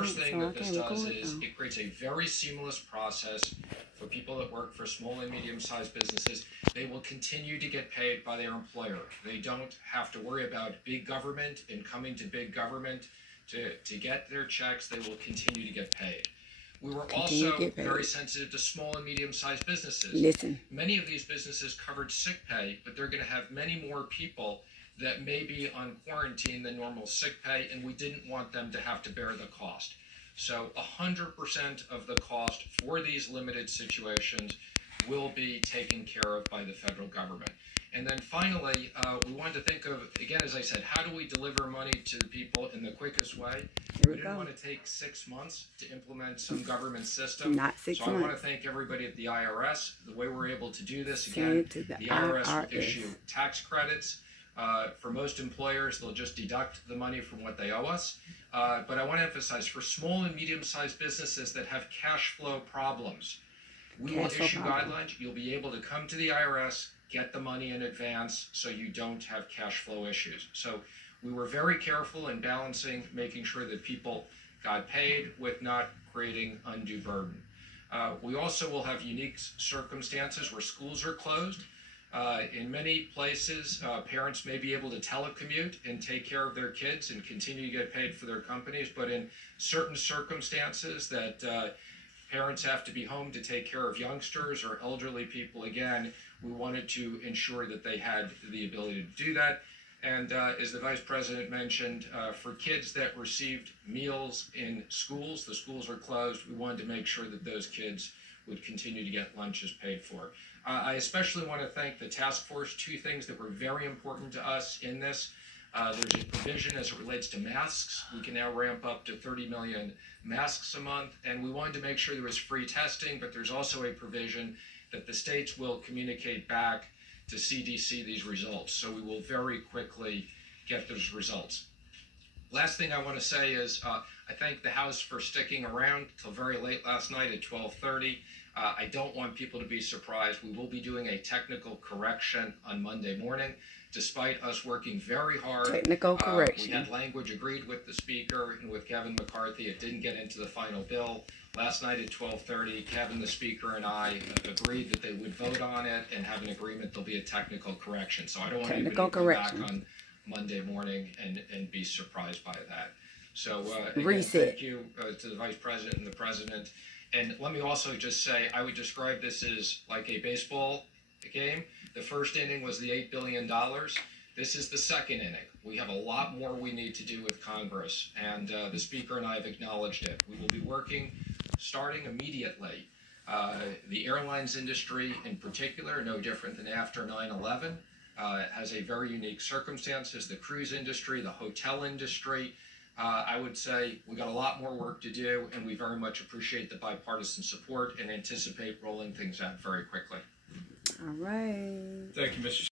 first thing that this does is it creates a very seamless process for people that work for small and medium-sized businesses. They will continue to get paid by their employer. They don't have to worry about big government and coming to big government to get their checks. They will continue to get paid. We were also very sensitive to small and medium-sized businesses. Many of these businesses covered sick pay, but they're going to have many more people that may be on quarantine than normal sick pay, and we didn't want them to have to bear the cost. So 100% of the cost for these limited situations will be taken care of by the federal government. And then finally, we wanted to think of, again, as I said, how do we deliver money to the people in the quickest way? We didn't want to take 6 months to implement some government system. Not 6 months. So I want to thank everybody at the IRS. The way we're able to do this, again, the IRS will issue tax credits. For most employers, they'll just deduct the money from what they owe us. But I want to emphasize, for small and medium-sized businesses that have cash flow problems, we will issue guidelines. You'll be able to come to the IRS, get the money in advance so you don't have cash flow issues. So we were very careful in balancing, making sure that people got paid with not creating undue burden. We also will have unique circumstances where schools are closed. In many places, parents may be able to telecommute and take care of their kids and continue to get paid for their companies, but in certain circumstances that parents have to be home to take care of youngsters or elderly people, again, we wanted to ensure that they had the ability to do that. And as the Vice President mentioned, for kids that received meals in schools, the schools are closed, we wanted to make sure that those kids would continue to get lunches paid for. I especially want to thank the task force. 2 things that were very important to us in this. There's a provision as it relates to masks. We can now ramp up to 30 million masks a month, and we wanted to make sure there was free testing, but there's also a provision that the states will communicate back to CDC these results. So we will very quickly get those results. Last thing I want to say is I thank the House for sticking around till very late last night at 12:30. I don't want people to be surprised. We will be doing a technical correction on Monday morning, despite us working very hard. Technical correction. We had language agreed with the Speaker and with Kevin McCarthy. It didn't get into the final bill. Last night at 12:30, Kevin, the Speaker, and I agreed that they would vote on it and have an agreement there'll be a technical correction. So I don't want anybody to come back on Monday morning and be surprised by that. So again, thank you to the Vice President and the President. And let me also just say, I would describe this as like a baseball game. The first inning was the $8 billion. This is the second inning. We have a lot more we need to do with Congress, and the Speaker and I have acknowledged it. We will be working starting immediately. The airlines industry in particular, no different than after 9/11, has a very unique circumstances. The cruise industry, the hotel industry, I would say we got a lot more work to do, and we very much appreciate the bipartisan support and anticipate rolling things out very quickly. All right. Thank you, Mr.